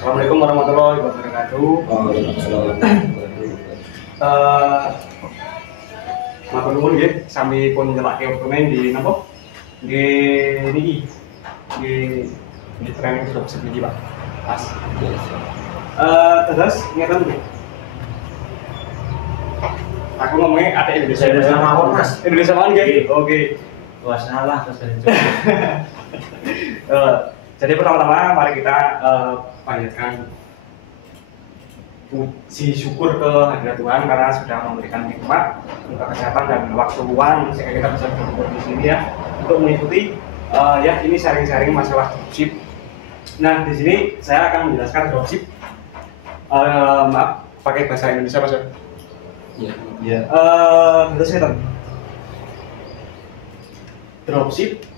Assalamualaikum warahmatullahi wabarakatuh. Waalaikumsalam. Matur nuwun nggih, sami pun nyelake wektune di napa? Nggih niki. Nggih training sudah bisa niki, Pak. Pas. Terus ngeten nggih. Aku ngomongnya ada Indonesia mawon, Mas. Indonesia mawon nggih. Oke. Wah, salah terus dari Jadi pertama-tama mari kita panjatkan puji syukur ke hadirat Tuhan karena sudah memberikan nikmat untuk kesehatan dan waktu luang sehingga kita bisa berkumpul di sini ya untuk mengikuti ya ini sharing-sharing masalah dropship. Nah di sini saya akan menjelaskan dropship. Maaf pakai bahasa Indonesia Mas. Iya. Iya. Terus saya dropship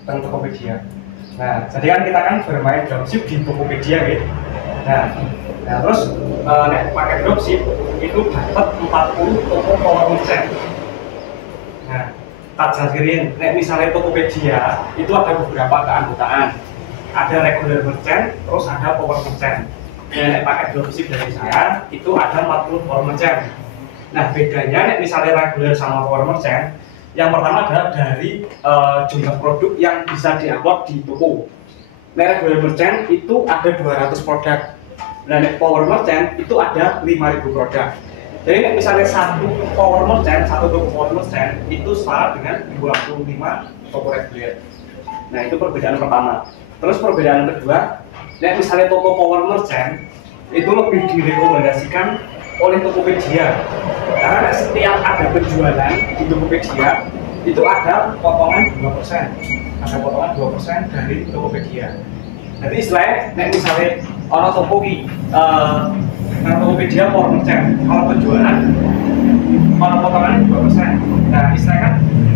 tentang Tokopedia. Nah, jadi kan kita kan bermain dropship di Tokopedia gitu. Nah terus nek pakai dropship itu dapat 40 toko power merchant. Nah, tak jadiin nek misalnya Tokopedia itu ada beberapa keanggotaan. Ada regular merchant, terus ada power merchant. Nah, nek pakai dropship dari saya itu ada 40 power merchant. Nah, bedanya nek misalnya regular sama power merchant, yang pertama adalah dari jumlah produk yang bisa diupload di toko. Nah, regular merchant itu ada 200 produk. Nah, power merchant itu ada 5.000 produk. Jadi misalnya satu power merchant, satu toko power merchant itu setara dengan 25 toko regular. Nah, itu perbedaan pertama. Terus perbedaan kedua, misalnya toko power merchant itu lebih direkomendasikan oleh Tokopedia karena setiap ada penjualan di Tokopedia itu ada potongan 2%, ada potongan 2% dari Tokopedia. Jadi istilahnya, misalnya orang toko Tokopedia power merchant, kalau penjualan kalau potongannya 2%. Nah istilahnya kan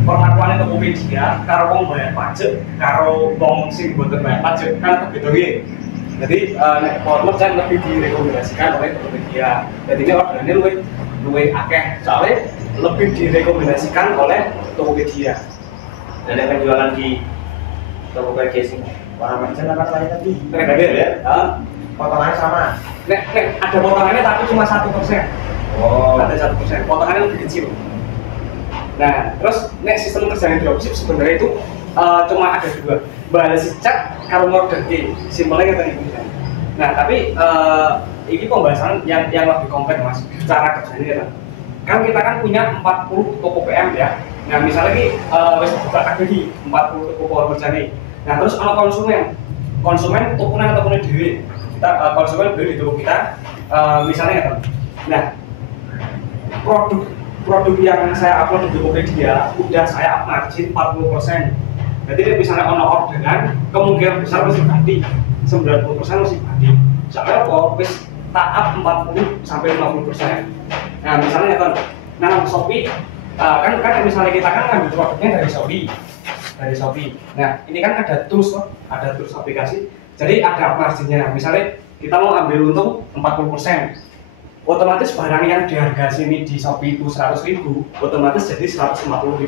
perlakuannya Tokopedia karo wong bayar pajak, karo wong sing boten bayar pajak kan berbeda. Jadi power merchant lebih direkomendasikan oleh Tokopedia. Jadi ini orderannya luwih akeh, soalnya lebih direkomendasikan oleh Tokopedia. Dan yang penjualan di Tokopedia sih warna merchant apa lain tadi? Regular ya? Potongannya sama. Nek ada potongannya tapi cuma 1%. Oh. Ada 1%. Potongannya lebih kecil. Nah, terus sistem kerjanya dropship sebenarnya itu cuma ada dua. Balas chat kalau order di simpelnya kayak tadi. Nah, tapi ini pembahasan yang lebih kompleks Mas. Cara kerjanya kan kita kan punya 40 toko PM ya. Nah, misalnya ini wis buka ada di 40 toko power merchant. Nah, terus ana konsumen tokonan ataupun dhewe. Kita konsumen beli di toko kita misalnya kan. Nah, produk yang saya upload di Tokopedia udah saya up margin 40%. Jadi misalnya ono orderan kemungkinan besar masih ganti 90% masih ganti. Soalnya kok wis tak up 40 sampai 50%. Nah misalnya kan, nah Shopee kan misalnya kita kan ngambil produknya dari Shopee. Nah ini kan ada tools aplikasi. Jadi ada marginnya. Misalnya kita mau ambil untung 40%. Otomatis barang yang di harga sini di Shopee itu 100.000, otomatis jadi 150.000.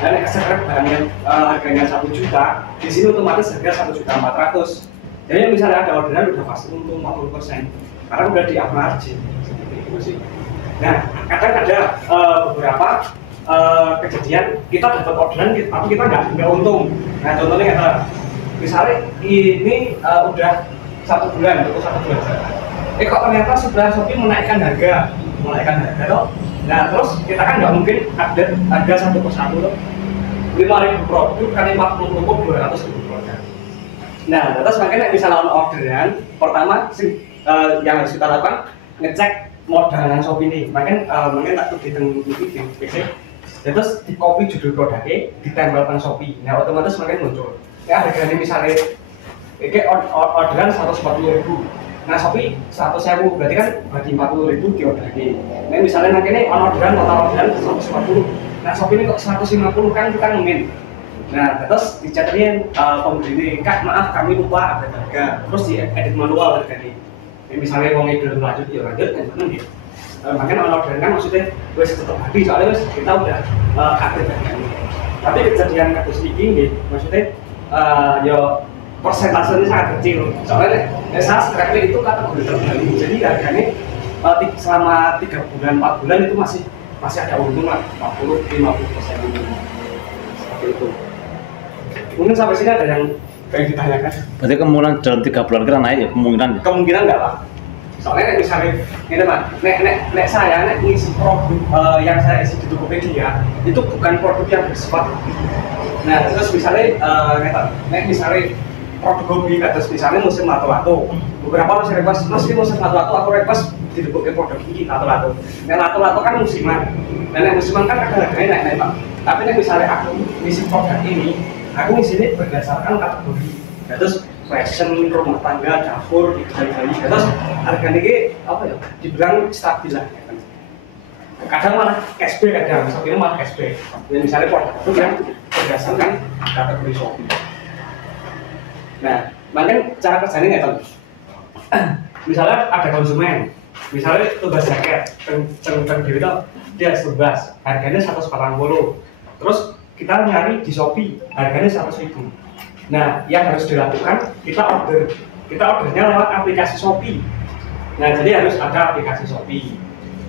Dan sekarang barang yang harganya 1 juta, di sini otomatis harga 1.400.000. Jadi misalnya ada orderan udah pasti untung 40%, karena udah di up margin seperti itu sih. Nah, kadang ada beberapa kejadian kita dapat orderan tapi kita nggak untung. Nah, contohnya kata, misalnya ini udah 1 bulan atau 1 bulan. Kok ternyata sudah Shopee menaikkan harga toh. Nah terus kita kan nggak mungkin update harga satu persatu loh. 5.000 produk kali 40 toko 200.000 produk. Nah terus makanya misalnya orderan pertama yang harus kita lakukan ngecek modal Shopee ini. Makanya tak dihitung di PC. Terus di copy judul produknya ditempelkan Shopee. Nah otomatis makin muncul. Ya harganya misalnya orderan 140.000. Nah Shopee 100.000 berarti kan bagi 40.000 diorderke. Nah misalnya nanti ini orderan total orderan 140. Nah Shopee ini kok 150 kan itu kan mungkin. Nah terus dicatetin pembeli Kak maaf kami lupa ada harga. Terus di edit manual harganya. Misalnya mau ngedel lanjut ya lanjut kan gitu. Makanya orderan kan maksudnya wes tetap habis soalnya wes kita udah update harganya. Tapi kejadian kasus ini maksudnya yo persentasenya sangat kecil. Soalnya saya scrapnya itu kategori terkendali, jadi harganya selama 3 bulan 4 bulan itu masih ada untung lah 40-50% seperti itu. Mungkin sampai sini ada yang pengen ditanyakan. Berarti kemungkinan dalam 3 bulan kita naik ya kemungkinan? Kemungkinan enggak Pak. Soalnya misalnya ini Pak, nek saya ngisi produk yang saya isi di Tokopedia itu bukan produk yang bersifat. Nah terus misalnya misalnya produk hobi, terus misalnya musim lato-lato, beberapa masih request, mas ini musim lato-lato aku request didukungin produk ini lato-lato. Nah lato-lato kan musiman, nah musiman kan kadang harganya naik Pak. Tapi nek misalnya aku ngisi produk ini, aku ngisinya berdasarkan kategori. Nah, terus fashion, rumah tangga, dapur, gali-gali, terus harganya ini apa ya? Dibilang stabil lah. Kadang malah cashback, kadang Shopee malah cashback. Dan misalnya produk itu yang berdasarkan kategori Shopee. Nah, makanya cara kerjanya nggak tahu. Misalnya ada konsumen, misalnya tugas jaket, ceng itu dia tugas, harganya 180. Terus kita nyari di Shopee, harganya 100.000. Nah, yang harus dilakukan kita ordernya lewat aplikasi Shopee. Nah, jadi harus ada aplikasi Shopee.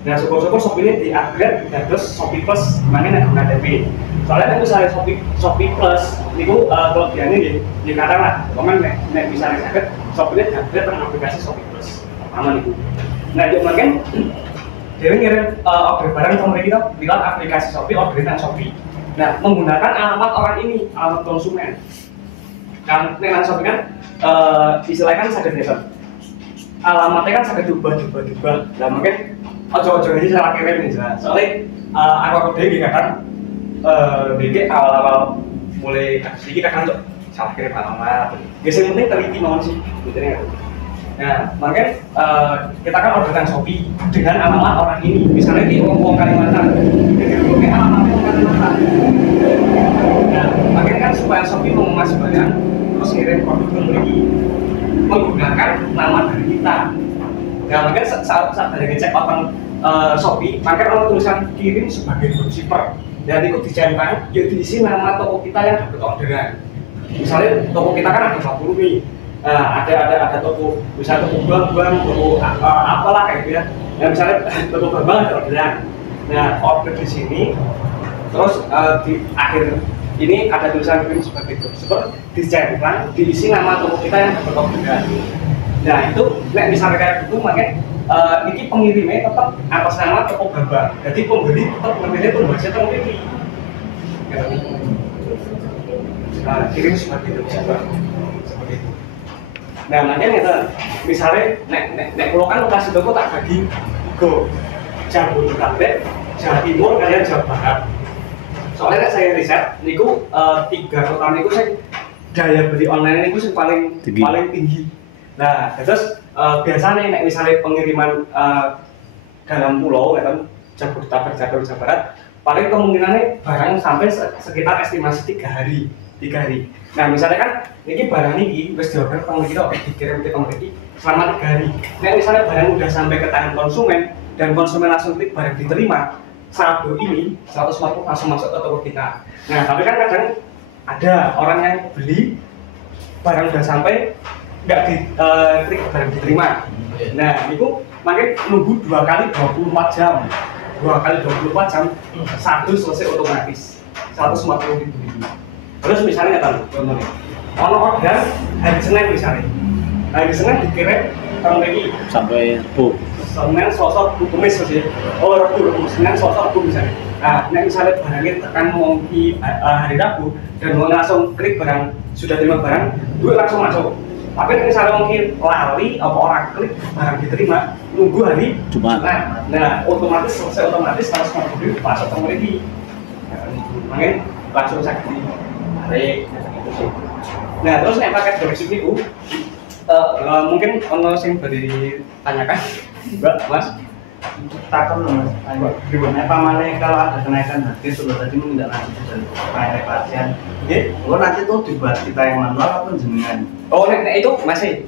Nah, syukur-syukur Shopee ini di-upgrade terus Shopee Plus, makanya nggak guna DP. Soalnya kan misalnya Shopee Plus, itu kelebihannya di kadang lah, pokoknya misalnya sakit, Shopee ini di-upgrade dengan aplikasi Shopee Plus, aman itu. Nah, jadi makanya dia ngirim order barang ke mereka lewat aplikasi Shopee, orderan Shopee. Nah, menggunakan alamat orang ini, alamat konsumen. Kan nang Shopee kan istilahnya kan saged nyetel. Alamatnya kan saged diubah. Lah mungkin ojo-ojo ini salah kirim nih, soalnya aku dhewe kadang DG awal-awal mulai kasus ini kadang tuh salah kirim alamat. Ya sing penting teliti mawon sih, intinya. Nah, makanya kita kan orderan Shopee dengan alamat orang ini. Misalnya di Wong Kalimantan, jadi pakai alamatnya Wong Kalimantan. Nah, makanya kan supaya Shopee mengemas barang terus ngirim produk ke mereka menggunakan nama dari kita. Nah, makanya saat dari ngecek open Shopee, makanya kalau tulisan kirim sebagai dropshipper dan ikut dicentang, ya diisi nama toko kita yang dapat orderan. Misalnya toko kita kan ada 40 nih. Ada toko, misalnya toko bang, toko apalah kayak gitu ya. Nah, misalnya toko bang ada orderan. Nah, order di sini, terus di akhir ini ada tulisan kirim sebagai dropshipper, dicentang, diisi nama toko kita yang dapat orderan. Nah, itu misalnya kayak gitu, makanya ini pengirimnya tetap atas nama toko bang. Jadi pembeli tetap mengambilnya pembaca toko ini. Nah, kirim sebagai dropshipper seperti itu. Nah, makanya itu misalnya nek pulau kan lokasi toko tak bagi go Jabodetabek, Jawa Timur, kalian Jawa Barat. Soalnya saya riset, niku 3 kota niku saya daya beli online niku paling tinggi. Nah, terus biasanya nek misalnya pengiriman dalam pulau kan Jabodetabek, Jawa Barat, paling kemungkinannya barang sampai sekitar estimasi 3 hari. Nah, misalnya kan ini barang ini wis diorder ke kita dikirim ke mereka selama 3 hari. Nah, misalnya barang udah sampai ke tangan konsumen dan konsumen langsung klik barang diterima, saldo ini 140 langsung masuk ke toko kita. Nah, tapi kan kadang ada orang yang beli barang udah sampai nggak klik barang diterima. Nah, itu makanya nunggu 2 kali 24 jam. 2 kali 24 jam, satu selesai otomatis 140.000. Terus misalnya nggak tahu, contohnya, ono order hari Senin misalnya, hari Senin dikirim orang lagi sampai Rabu. Senin, Selasa, Rabu, Kamis saja. Oh, Rabu, Senin, Selasa, Rabu misalnya. Nah, misalnya barangnya tekan mau di hari Rabu dan mau langsung klik barang sudah terima barang, duit langsung masuk. Tapi misalnya mungkin lali apa orang klik barang diterima, nunggu hari Jumat. Nah, otomatis selesai otomatis harus masuk masuk ke mereka. Makanya langsung saya tarik gitu sih. Nah, terus nek pakai dropship itu mungkin ono sing beri tanyakan, Mbak, Mas. Takon Mas, gimana pamannya kalau ada kenaikan harga sudah tadi menindaklanjuti dari pengenai pasien. Nanti tuh dibuat kita yang manual atau jenengan? Oh, nek itu masih.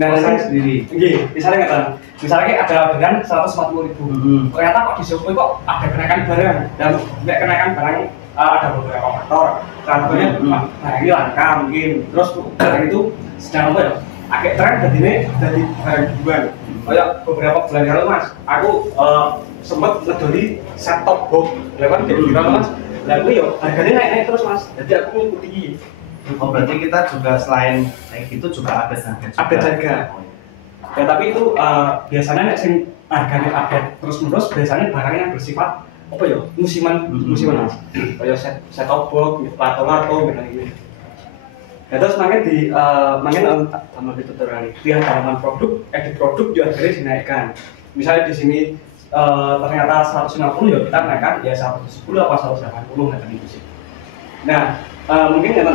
Nah, saya sendiri. Iya, misalnya nggak tahu. Misalnya ada orderan 140.000. Ternyata kok di Shopee kok ada kenaikan barang dan nek kenaikan barang ada beberapa faktor. Contohnya barang ini langka mungkin, terus barang itu sedang apa ya? Agak tren dari barang jual. Kayak beberapa bulan lalu mas, aku sempat ngedoli set top box, lewat jadi viral mas. Lalu ya harganya naik terus mas, jadi aku mengikuti. Oh berarti kita juga selain kayak gitu juga ada harga juga. Update harga. Ya tapi itu biasanya nek sing harganya update terus menerus biasanya barangnya yang bersifat apa ya musiman mas. Kayak set top box, lato gitu. Ya terus makin sama itu terang lihat halaman produk, edit produk juga harganya dinaikkan. Misalnya di sini ternyata 150 ya kita naikkan ya 110 apa 180 nggak gitu sih. Nah mungkin ya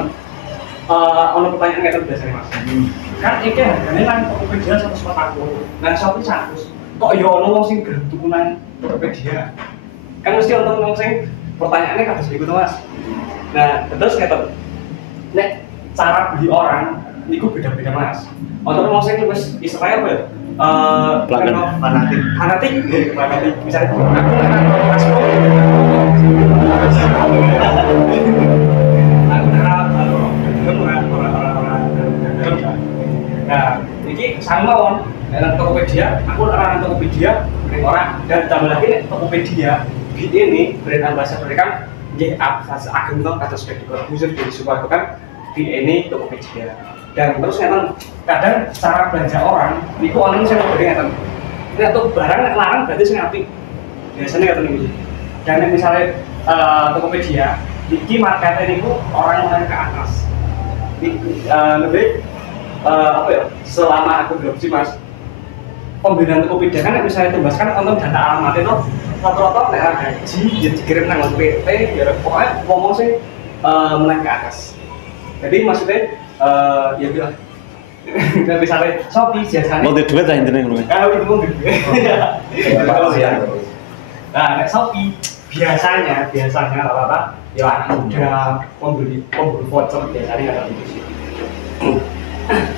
ono pertanyaan nggak biasanya mas. Kan iki harganya kan Tokopedia 140, nah Shopee 100. Kok ya ono wong sing gelem tuku nang Tokopedia? Kan mesti ono wong sing pertanyaannya kan harus ikut mas. Nah terus ngeten. Nek cara beli orang niku beda-beda mas. Ono wong sing wis istilahnya apa ya? Fanatik, misalnya aku nah, ini sama on, Tokopedia, aku orang Tokopedia, orang dan tambah lagi Tokopedia ini brand ambassador kan, jadi ageng dong kata sebagai user jadi support kan di ini Tokopedia. Dan terus kadang cara belanja orang itu orang yang saya ngomongin ini tuh barang larang berarti saya ngapi biasanya kata ini dan misalnya Tokopedia ini marketnya ini orang-orang ke atas lebih apa ya selama aku dropship mas pembelian Tokopedia kan misalnya tumbaskan untuk data alamat itu rata-rata gaji ya dikirim nang PT ya pokoknya ngomong sih menang ke atas jadi maksudnya ya bilang nggak bisa Shopee biasanya mau duit lah intinya kalau itu mau duit nah Shopee biasanya rata-rata ya anak muda pembeli voucher biasanya ada gitu sih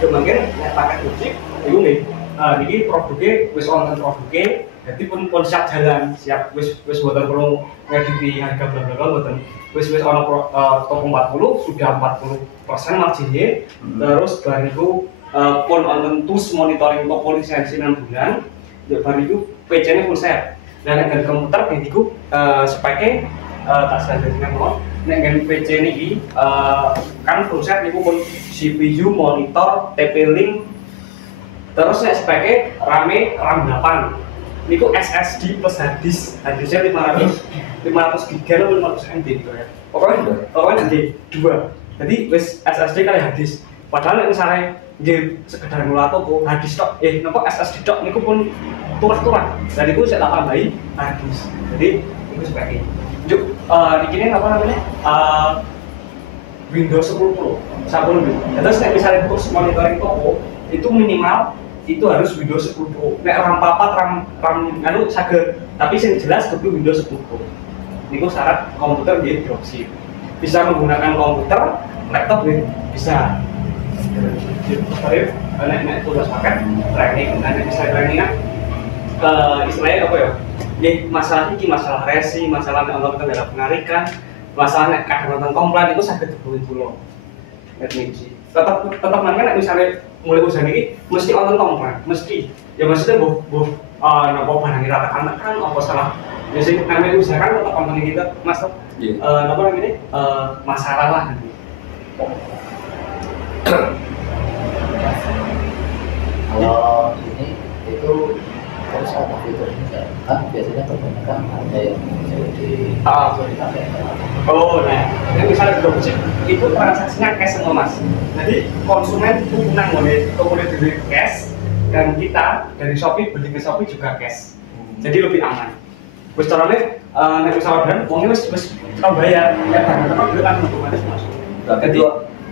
mungkin pakai dropship itu nih ini produknya wis online produknya jadi pun siap jalan siap wis buatan perlu ngediti harga bla bla bla buatan wis ono toko 40 sudah 40% marginnya terus bariku pun online tools monitoring toko lisensi 6 bulan ya bariku PC nya full set dan dengan komputer bariku speknya tak standar dengan mohon dengan PC ini kan full set niku pun CPU monitor TP-Link terus speknya RAM 8 niku SSD plus hard disk, hard disknya 500 GB atau 500 MB gitu ya. Pokoknya nanti 2. Jadi wis SSD kali hard disk. Padahal misalnya game sekedar mula toko hard disk tok, nopo SSD tok niku pun turun. Jadi aku saya tambahi hard disk. Jadi itu sebagai. Yuk, di sini apa namanya? Windows 10 Pro, 10 gitu. Terus misalnya terus monitoring toko itu minimal itu harus Windows 10 Pro. Nek RAM 4 RAM anu saged, tapi yang jelas kudu Windows 10 Pro. Niku syarat komputer di dropship. Bisa menggunakan komputer, laptop bisa. Jadi nek tugas paket training, nanti bisa training istilahnya apa ya? Jadi masalah ini masalah resi, masalah nonton kendala penarikan, masalah nek kadang nonton komplain itu saged dibully-bully. Nek sih. Tetap kan misalnya mulai usaha ini mesti nonton komplain, mesti ya maksudnya bu nopo barang kita tekan apa salah ya sih namanya usaha kan tetap konten kita mas nopo namanya masalah lah kalau ini itu harus ada fiturnya kan biasanya kebanyakan ada yang jadi oh nah ini misalnya dropship itu transaksinya cash semua mas jadi konsumen itu menang kemudian beli cash dan kita dari Shopee beli ke Shopee juga cash jadi lebih aman wis carane nek wis orderan wong wis bayar ya kan beli kan otomatis masuk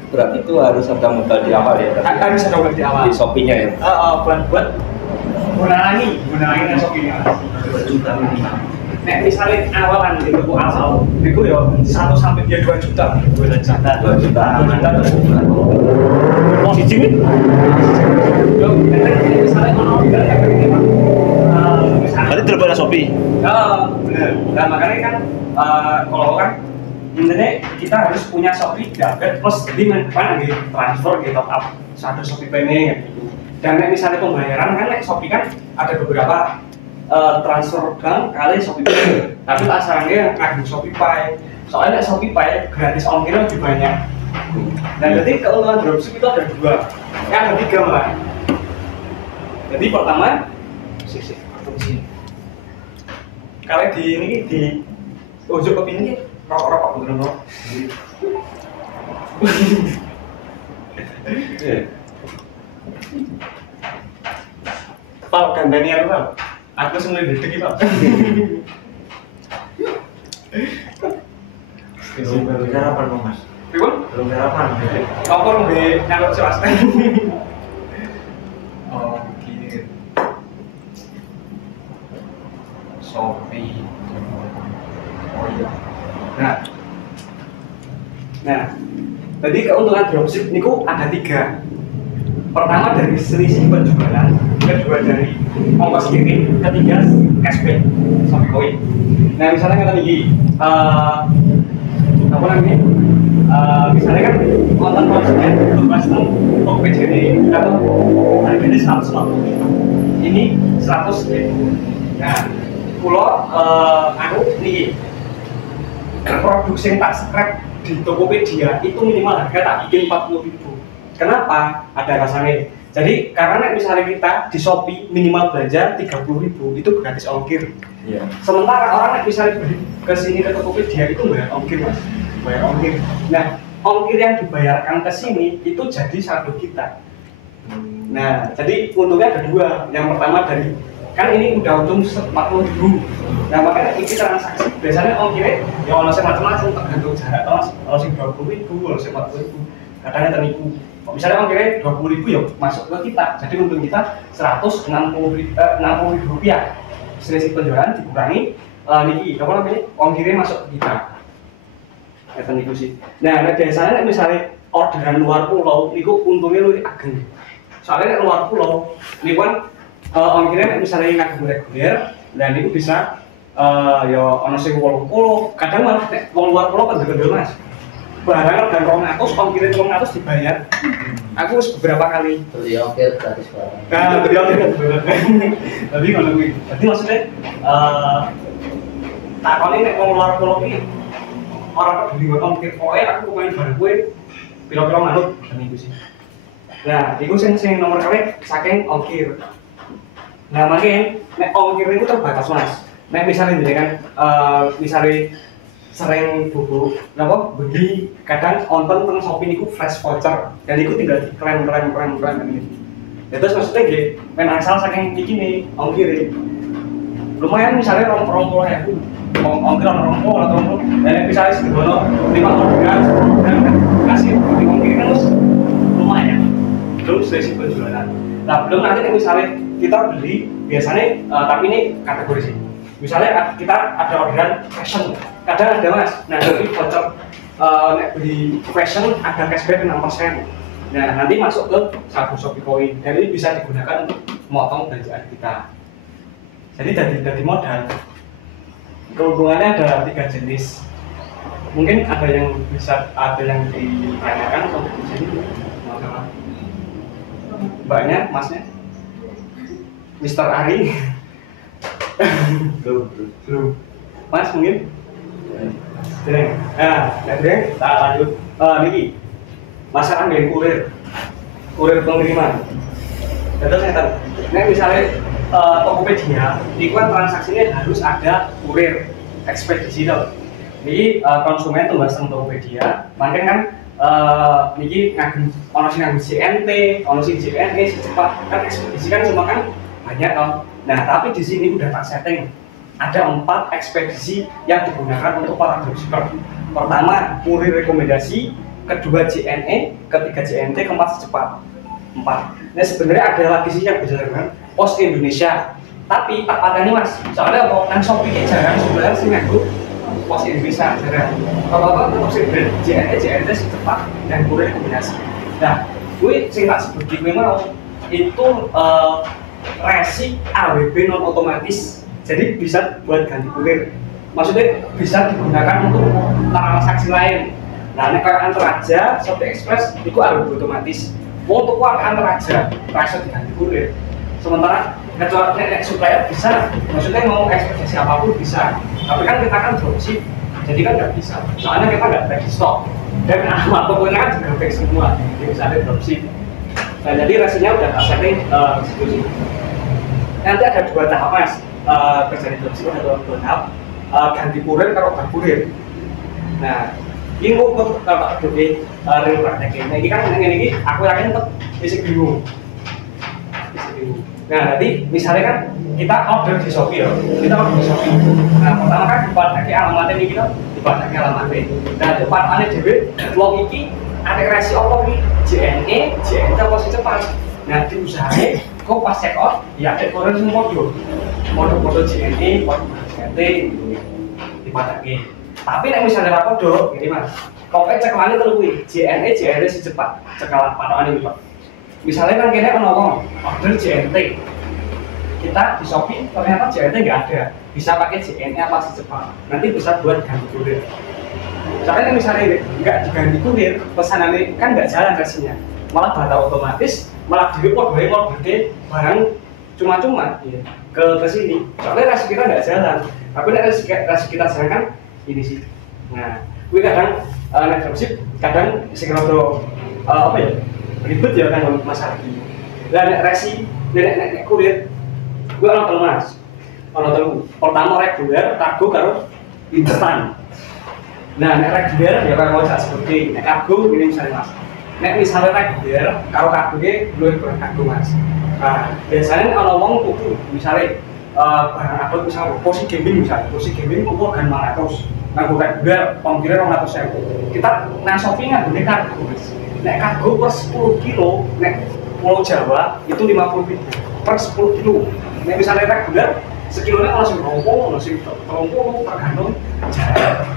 berarti itu harus ada modal di awal ya harus ada modal di awal di Shopee-nya ya buat gunalangi nang Shopee-nya berjuta minimal. Nek misalnya awalan itu asal itu ya 1 sampai 2 juta 2 juta mau siji yo misalnya ono order ya begini Pak berarti daripada Shopee ya benar nah makanya kan kalau kan intinya kita harus punya Shopee Upgrade plus jadi mana gitu transfer gitu top up satu Shopee Pay gitu. Dan misalnya pembayaran kan Shopee kan ada beberapa transfer bank kali Shopee Pay. Tapi tak sarannya ngadu Shopee Pay. Soalnya Shopee Pay gratis ongkir lebih banyak. Dan jadi keuntungan dropship itu ada dua, ada tiga malah. Jadi pertama, aku di sini. Kalau di ini di ujung kopi ini rokok bener rokok. Pak gandani aku Pak. Aku semuanya dedek Pak. Belum sarapan dong mas. Pripun? Belum sarapan. Kompor di nyalur swasta. Oh, gitu. Shopee. Oh iya. Nah, jadi keuntungan dropship niku ada tiga. Pertama dari selisih penjualan, kedua dari ongkos kirim, ketiga cashback Shopee Coin. Nah misalnya kata nih, apa namanya? Misalnya kan konten konsumen berbahas tentang PJD atau harganya 140.000, ini 100.000. Nah, pulau aku nih produksi yang tak scrap di Tokopedia itu minimal harga tak bikin 40.000. Kenapa? Ada alasannya. Jadi karena misalnya kita di Shopee minimal belanja 30.000 itu gratis ongkir. Iya. Sementara orang yang misalnya beli ke sini ke Tokopedia itu bayar ongkir mas, bayar ongkir. Nah ongkir yang dibayarkan ke sini itu jadi saldo kita. Nah jadi untungnya ada dua. Yang pertama dari kan ini udah untung 40.000. Nah makanya ini transaksi biasanya ongkirnya ya ono sing macam-macam tergantung jarak mas. Ono sing 20.000, ono sing 40.000. Kadangnya ternipu. Misalnya ongkirnya 20.000 ya masuk ke kita. Jadi untung kita 160.000 rupiah. Selisih penjualan dikurangi niki apa namanya ongkirnya masuk ke kita. Itu niku sih. Nah biasanya misalnya orderan luar pulau niku untungnya lebih ageng. Soalnya luar pulau niku kan ongkirnya misalnya ngagem reguler dan niku bisa ya ono sing 80, kadang malah nek wong luar pulau kan gede mas. Barang dan 200 ongkirnya 200 dibayar. Aku beberapa kali beli ongkir gratis barang. nah, beli ongkir tapi kalau gue, jadi maksudnya takoni nek wong luar pulau iki ora peduli kok ongkir pokoknya aku main barang gue piro-piro manut dan itu sih. Nah, itu sing nomor kali saking ongkir. Nah, makanya nek ongkir itu terbatas mas. Nek misalnya jadi kan, misalnya sering buku, napa beli kadang onten teng Shopee niku flash voucher, dan itu tinggal diklaim ini. Ya terus maksudnya gini, main asal saking iki nih ongkir. Lumayan misalnya rompol ya, ongkir rompol atau rompol, dan misalnya sedono 5 orderan, dan kasih ongkir kan lumayan. Belum selisih penjualan. Nah belum nanti misalnya kita beli biasanya, tapi ini kategori sih. Misalnya kita ada orderan fashion, kadang ada mas. Nah jadi voucher beli fashion ada cashback 6%. Nah nanti masuk ke satu Shopee Coin, dan ini bisa digunakan untuk memotong belanjaan kita. Jadi dari modal. Keuntungannya ada 3 jenis. Mungkin ada yang ditanyakan sampai di sini. Mbaknya, masnya, Mr. Ari. Belum. Mas mungkin? Belum. Nah, kita lanjut. Niki, masalah dengan kurir pengiriman. Terus saya misalnya Tokopedia, ini kan transaksinya harus ada kurir ekspedisi loh. Jadi konsumen tuh bahas tentang Tokopedia, makanya kan niki ngagem ono sing ngagem CNT, ono sing JNE secepat kan ekspedisi kan semua kan banyak loh. Nah, tapi di sini udah tak setting. Ada 4 ekspedisi yang digunakan untuk para dropshipper. Pertama, kurir rekomendasi, kedua JNE, ketiga JNT, keempat secepat. 4. Nah, sebenarnya ada lagi sih yang bisa dengan Pos Indonesia. Tapi tak patani mas. Soalnya kalau nang Shopee jarang sebenarnya sih ngaku Pos Indonesia jarang. Kalau tetap sih JNE, JNT secepat dan kurir rekomendasi. Nah, gue sing tak sebut gue mau itu resi AWB non otomatis, jadi bisa buat ganti kurir. maksudnya bisa digunakan untuk transaksi lain. Nah, nek kayak antar aja, Shopee Express itu harus otomatis. Mau untuk uang antar aja, price diganti kurir. Sementara kecuali nek supplier bisa, maksudnya mau ekspedisi apapun bisa. Tapi kan kita kan dropship, jadi kan nggak bisa. Soalnya kita nggak ada stok. Dan alamat tokonya kan juga fix semua, jadi bisa ada dropship. Nah, jadi resinya udah tak setting situ sih. Nanti ada 2 tahap mas, kerja di dropship ada 2 tahap. Ganti kurir kalau ganti kurir. Nah, ini kok kalau jadi real prakteknya. Nah, ini kan ini aku yakin tetap isi bingung. Nah, nanti misalnya kan kita order di Shopee ya, kita order di Shopee. Nah, pertama kan dipadaki alamatnya ini kita dipadaki alamatnya. Nah, depan DW, uang ini ada resi apa nih? JNE, JNT posisi cepat. Nah, diusahakan kok pas check out, ya ada kurir semua model JNE, model JNT gitu dipadaki. Tapi nek misalnya apa podo, gini mas, pokoknya cekalannya terlalu JNE, JNT si cepat, cekalan patokan ini pak. Misalnya kan kayaknya penolong order JNT, kita di Shopee ternyata JNT nggak ada, bisa pakai JNE apa si cepat, nanti bisa buat ganti kurir. Soalnya misalnya nggak diganti kurir, pesanannya kan nggak jalan resinya, malah batal otomatis, malah direport mau gede barang cuma-cuma ke sini. Soalnya resi kita nggak jalan, tapi resi kita jalan kan ini sih. Nah, gue kadang naik dropship, kadang sekitar apa ya ribet ya kan masalah ini. Dan resi, nek kurir, gue nonton mas, nonton pertama reguler, kargo karo instan. Nah, nek reguler ya kan mau seperti nek kargo ini misalnya mas. Nek misalnya reguler, karo kargo nya belum kurang kargo mas. Nah, biasanya kalau ngomong tuh misalnya barang apa misalnya posisi gaming kumpul kan 500. Nah, bukan juga pengkira 200.000. Kita nang Shopee nggak kargo mas. Nek kargo per 10 kilo, nek Pulau Jawa itu 50.000 per 10 kilo. Nek misalnya reguler, sekilonya langsung terongkol tergantung jarak.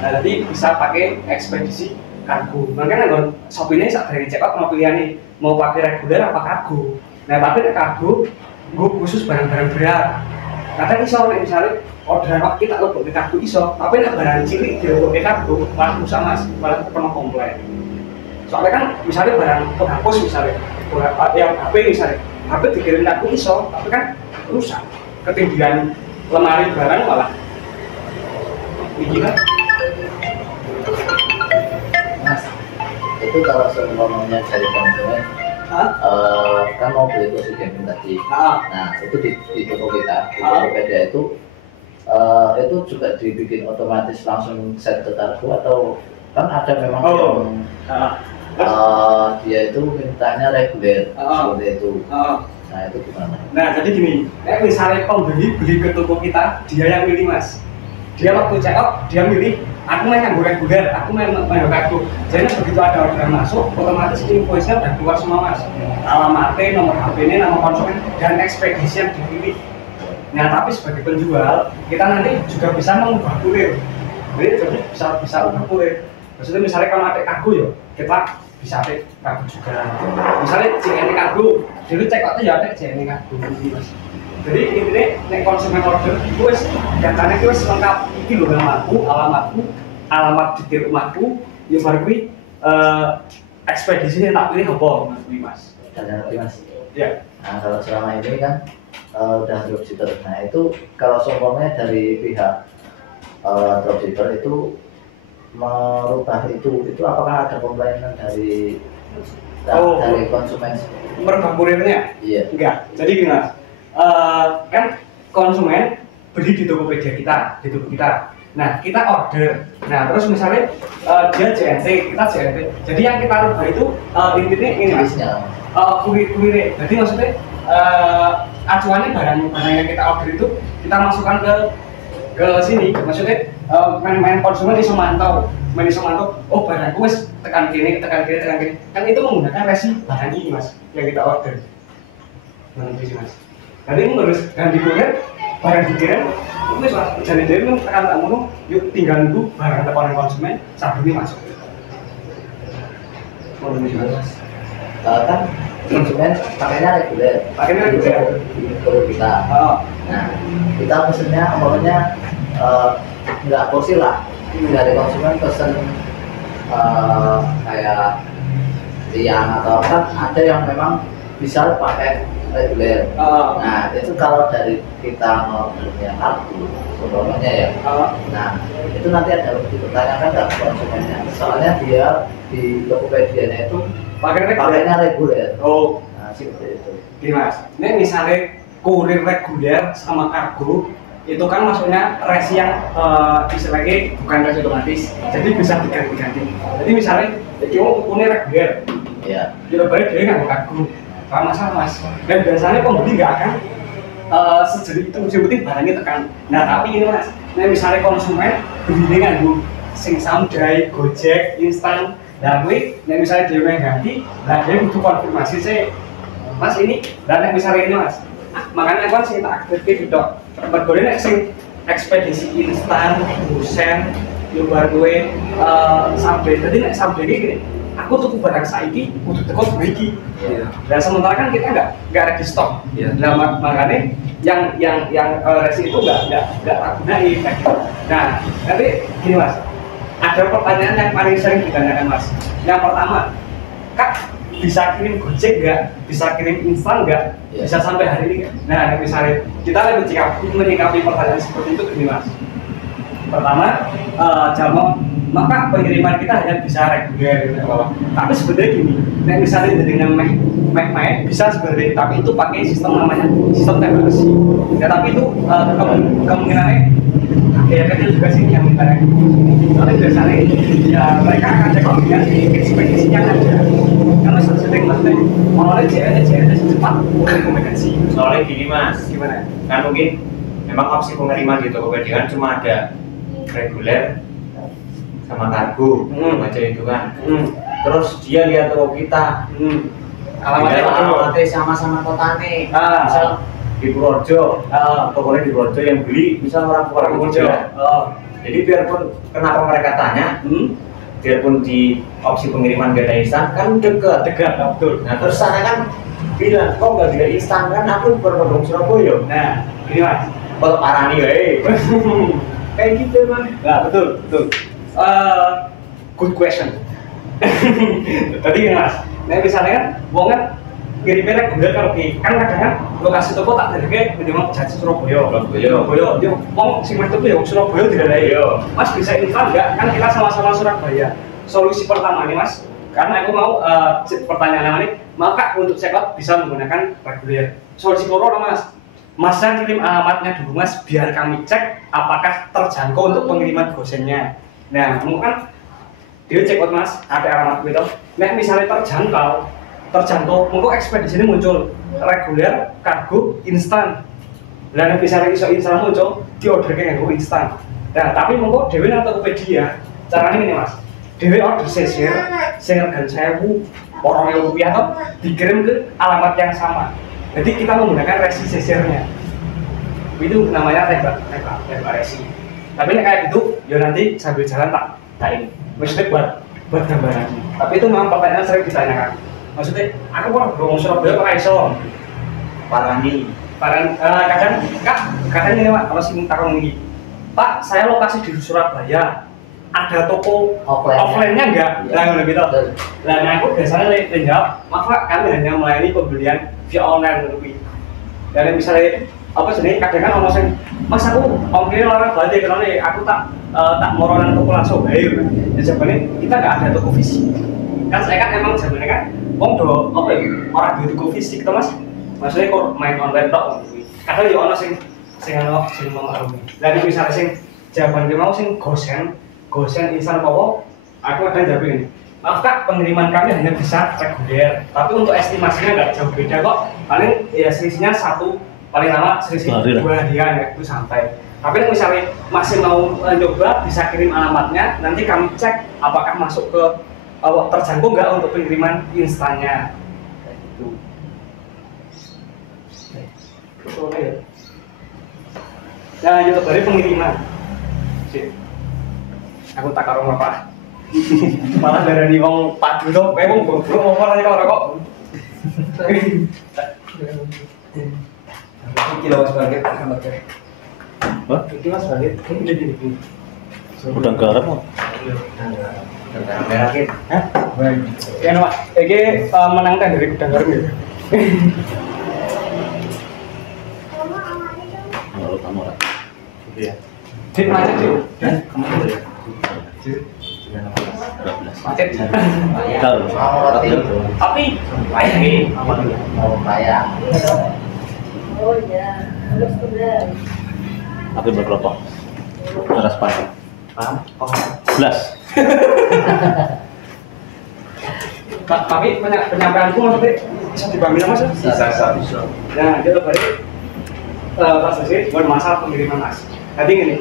Nah, jadi bisa pakai ekspedisi kargo. Makanya kan Shopee ini saat dari check out mau pilihan nih, mau pakai reguler apa kargo. Nah, tapi nek kargo, gue khusus barang-barang berat. Kadang misalnya orderan kita lebih ke kargo iso, tapi nek barang cilik dia lebih ke kargo malah rusak mas, malah penuh komplain. Soalnya kan misalnya barang penghapus misalnya, yang HP misalnya, HP dikirim kargo iso, tapi kan rusak. Ketinggian lemari barang malah ini kan. Mas, itu kalau seumpamanya dari konsumen, kan mau beli kursi gaming tadi. Nah, itu di toko kita, di Tokopedia itu juga dibikin otomatis langsung set ke kargo atau kan ada memang dia itu mintanya reguler seperti itu. Nah, itu gimana? Nah, jadi gini, misalnya pembeli beli ke toko kita, dia yang milih mas. Dia waktu check out, dia milih aku main yang reguler, aku main kargo. Jadi begitu ada orderan masuk, otomatis invoice-nya udah keluar semua mas. Alamatnya, nomor HP-nya, nama konsumen, dan ekspedisi yang dipilih. Nah, tapi sebagai penjual, kita nanti juga bisa mengubah kurir. Jadi bisa ubah kurir. Maksudnya misalnya kalau ada kargo ya, kita bisa ada kargo juga. Misalnya JNE kargo, dulu check out ya ada JNE kargo mas. Jadi intinya nek konsumen order itu datanya itu lengkap. Iki lho namaku, alamat di rumahku, ya baru kuwi ekspedisinya tak pilih apa mas. Dan nanti mas. Ya. Nah, kalau selama ini kan udah dropshipper. Nah, itu kalau sombongnya dari pihak dropshipper itu merubah itu apakah ada komplainan dari konsumen? Merubah kurirnya? Iya. Enggak. Jadi gini mas, kan konsumen beli di Tokopedia kita, di toko kita. Nah, kita order. Nah, terus misalnya dia JNT, kita JNT. Jadi yang kita rubah itu intinya ini mas. Kurir. Jadi maksudnya acuannya barang yang kita order itu kita masukkan ke sini. Maksudnya main konsumen iso mantau, oh barangku wis tekan kiri. Kan itu menggunakan resi barang ini mas yang kita order. Nanti mas. Jadi harus ganti kurir, barang dikirim, wis lah. Jadi tekan tak ngono, yuk tinggal nunggu barang tekan konsumen, sabunnya masuk. Mas. Kan konsumen pakainya reguler. Pakainya reguler. Di toko kita. Nah, kita pesennya umpamanya nggak kursi lah dari konsumen pesen kayak tiang atau kan ada yang memang bisa pakai reguler. Nah itu kalau dari kita ngomongnya kartu sebelumnya ya. Nah itu nanti ada dipertanyakan nggak konsumennya. Soalnya dia di Tokopedia-nya itu pakainya reguler. Nah seperti itu. Gini Mas, ini misalnya kurir reguler sama kargo itu kan maksudnya resi yang istilahnya bukan resi otomatis, jadi bisa diganti-ganti. Jadi misalnya kita mau kurir reguler, kita balik dia nggak kargo, nggak masalah Mas. Dan biasanya pembeli nggak akan sejeli itu, seperti barangnya tekan. Nah tapi ini Mas, nah misalnya konsumen beli nganggo sing samdai, Gojek, instan, nah gue, nah misalnya dia mau ganti, nah dia butuh konfirmasi sih, Mas ini, dan misalnya ini Mas, makanya kan sih tak aktifin itu. Bergolnya sing ekspedisi instan, dosen, nyoba gue sampai tadi nek sampai gini, aku tuh barang saiki, untuk teko beli. Dan sementara kan kita nggak ada di stok. Nah makanya yang resi itu nggak gunain. Nah tapi gini Mas, ada pertanyaan yang paling sering ditanyakan Mas. Yang pertama, Kak bisa kirim Gojek nggak? Bisa kirim instan nggak? Bisa sampai hari ini nggak? Nah, misalnya kita lebih menyikapi pertanyaan seperti itu gini Mas. Pertama, jamu maka pengiriman kita hanya bisa reguler gitu. Tapi sebenarnya gini, nah misalnya dengan meh bisa sebenarnya, tapi itu pakai sistem namanya sistem TBC. Ya tapi itu kemungkinannya ya kecil juga sih yang minta. Tapi biasanya ya mereka akan cek kombinasi ekspedisinya aja. Karena sering maksudnya mulai JNE cepat mulai komunikasi. Soalnya gini Mas, Gimana? kan mungkin memang opsi pengiriman di Tokopedia kan cuma ada reguler sama kargo, aja itu kan. Terus dia lihat toko kita, alamatnya sama-sama kota nih. Misal di Purworejo, tokonya di Purworejo yang beli, misal orang Purworejo. Jadi biarpun kenapa mereka tanya, biarpun di opsi pengiriman gak ada instan, kan dekat, betul. Nah terus sana kan bilang, kok gak ada instan kan? Aku berpodong Surabaya. Nah, ini Mas. Kalau parani, kayak gitu Mas. Nah, betul. Good question. Tadi Mas, nah misalnya kan, wong kan kirimnya reguler kalau kan kadang-kadang lokasi toko tak dari minimal jadi Surabaya. Dia wong sing metu ya Surabaya tidak ada. Mas bisa instan nggak? Kan kita sama-sama Surabaya. Solusi pertama nih Mas, karena aku mau pertanyaan ini, maka untuk checkout bisa menggunakan reguler. Solusi kedua Mas. Mas dan kirim alamatnya dulu Mas, biar kami cek apakah terjangkau untuk pengiriman gosennya. Nah, mungkin dia cek out Mas, ada alamat gitu. Nah, misalnya terjangkau, mungkin ekspedisi ini muncul reguler, kargo, instan. Dan misalnya iso instan muncul, di order kayak gue instan. Nah, tapi mungkin Dewi nang Tokopedia, caranya ini Mas. Dewi order sesir, harga 1.000, Rp2.000 atau dikirim ke alamat yang sama. Jadi kita menggunakan resi sesirnya. Itu namanya tembak resi. Tapi kayak gitu, ya nanti sambil jalan tak ini. Maksudnya buat gambaran. Tapi itu memang pertanyaan sering ditanyakan. Maksudnya, aku kok ngomong Surabaya kok iso? Parani. Kadang ini Pak, kalau sing takon iki. Pak, saya lokasi di Surabaya. Ada toko offline-nya enggak? Lah ngono gitu. Lah aku biasanya jawab, "Maaf Pak, kami hanya melayani pembelian via online gitu." Dan misalnya apa sih kadang kan ono sing Mas aku ongkir larang banget karena aku tak moronan toko langsung ayo. Ya sebenarnya kita enggak ada toko fisik. Kan saya kan emang jamannya kan wong do apa ya orang di toko fisik to Mas. Maksudnya kok main online tok gitu. Kadang yo ono sing memaklumi. Lah misalnya sing jawaban ki mau sing gosen instan apa? Aku ada jawab ini. Maaf Kak, pengiriman kami hanya bisa reguler, tapi untuk estimasinya nggak jauh beda kok. Paling ya selisihnya paling lama selisih 2 harian ya, itu santai. Tapi misalnya masih mau coba bisa kirim alamatnya, nanti kami cek apakah masuk ke terjangkau nggak untuk pengiriman instannya. Kayak gitu. Oke. Nah, YouTube dari pengiriman. Aku tak karo apa. Malah darani wong padu to, kowe wong goblok ngomong aja karo kok. Iki lho wis bangkit. Hah? Iki Mas balik. Ini. Udah garam kok. Merah Kit. Hah? Ya nama, iki menangkan dari gudang garam ya. Kalau kamu lah. Iya. Dik mana Dik? Kamu dulu ya. 12. Macet. Tahu. Mau roti, Tapi payah iki. mau kaya. Aku berkelompok. Beras panjang. Paham? Oh. 11. Tapi penyampaianku maksudnya bisa dipahami Mas. Bisa. Nah, dia balik Mas Aziz, bukan masalah pengiriman Mas. Jadi gini,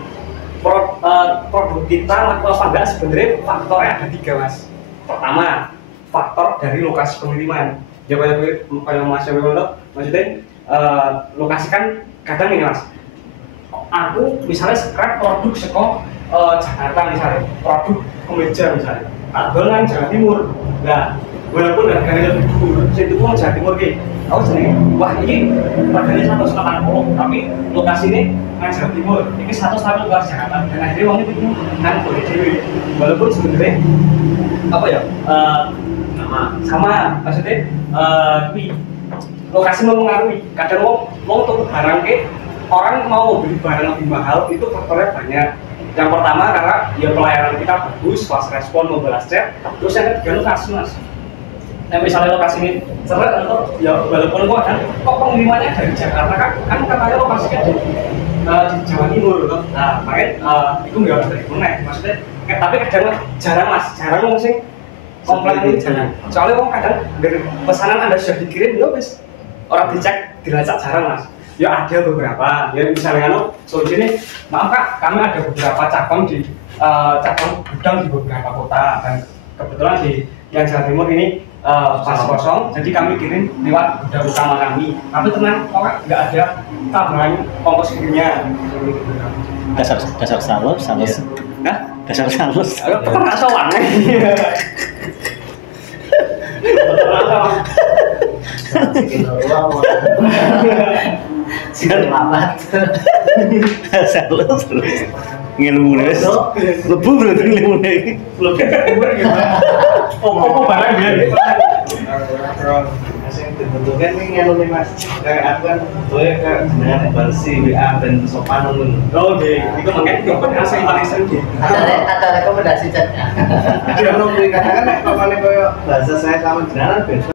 produk kita laku apa enggak sebenarnya faktornya ada 3 Mas. Pertama, faktor dari lokasi pengiriman. Ya kayak Mas Yogi bilang, maksudnya lokasi kan kadang ini Mas. Aku misalnya scrap produk seko Jakarta misalnya, produk kemeja misalnya, atau kan Jawa Timur. Nah, walaupun harganya lebih dulu, saya itu mau Jawa Timur gitu. Aku jenenge, wah ini harganya 180, tapi lokasi ini kan Jawa Timur, ini 180 luar Jakarta. Dan akhirnya uang itu kan boleh dewe. Walaupun sebenarnya apa ya? Sama maksudnya lokasi mempengaruhi. Kadang mau tuh barang ke orang mau beli barang lebih mahal itu faktornya banyak. Yang pertama karena ya pelayanan kita bagus, fast respon, mau balas chat. Terus yang ketiga lokasi Mas. Nah misalnya lokasi ini cerai atau ya walaupun kok pengirimannya dari Jakarta kan katanya lokasinya di Jawa Timur loh. Nah makanya itu nggak harus terguna. Maksudnya tapi kadang jarang Mas, jarang sih komplain ini jarang. Soalnya kadang dari pesanan Anda sudah dikirim ya wis orang dicek dilacak jarang Mas. Ya ada beberapa, ya misalnya solusi ini, maaf Kak, kami ada beberapa cabang di cabang gudang di beberapa kota dan kebetulan di yang Jawa Timur ini pas kosong, jadi kami kirim lewat gudang utama kami. Tapi tenang, kok nggak ada tambahan ongkos kirimnya. Dasar salus. Hah? Dasar salus. Ayo pernah sowan. Bikin uang. Selamat. Salus. Ngilmu nih. Lebu berarti ngilmu nih. Apa barang dia? Asing dibentukkan nih ngelu nih Mas. Kayak aku kan doya ke jenengan bersih WA dan sopan ngono. Oh, itu makanya itu kan asing paling sering. Ada rekomendasi chatnya. Dia nunggu kadang kan nek pamane koyo bahasa saya sama jenengan beda.